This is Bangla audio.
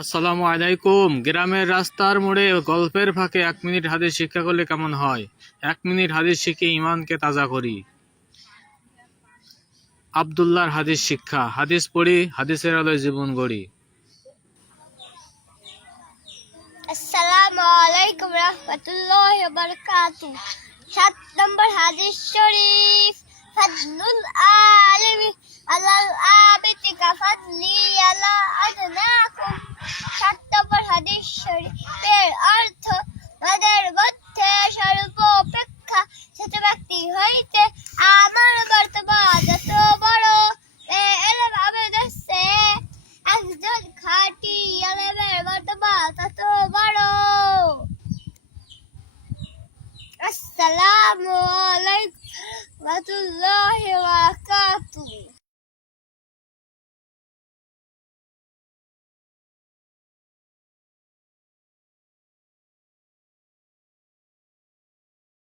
আসসালামু আলাইকুম। গ্রামের রাস্তার মোড়ে গল্পের ফাঁকে 1 মিনিট হাদিস শিক্ষা করলে কেমন হয়? 1 মিনিট হাদিস শিখে ইমানকে তাজা করি। আব্দুল্লাহর হাদিস শিক্ষা। হাদিস পড়ি, হাদিসের আলোয় জীবন গড়ি। আসসালামু আলাইকুম রহমতুল্লাহি ওয়া বারাকাতুহু। 7 নম্বর হাদিস শরীফ, ফাদলুল আলিমি আলাল আবিদি কাফাদলি আলা আদনাকুম। 7 নম্বর হাদিস শরীফের অর্থ, তাদের মধ্যে সর্বাপেক্ষা ছোট ব্যক্তি হইতে আমার কর্তব্য যত বড়। এলেম আমাদের একজন খাঁটি আলেমের মর্তবা তত বড়। আসসালামু আলাইকুম ওয়া রাহমাতুল্লাহি ওয়া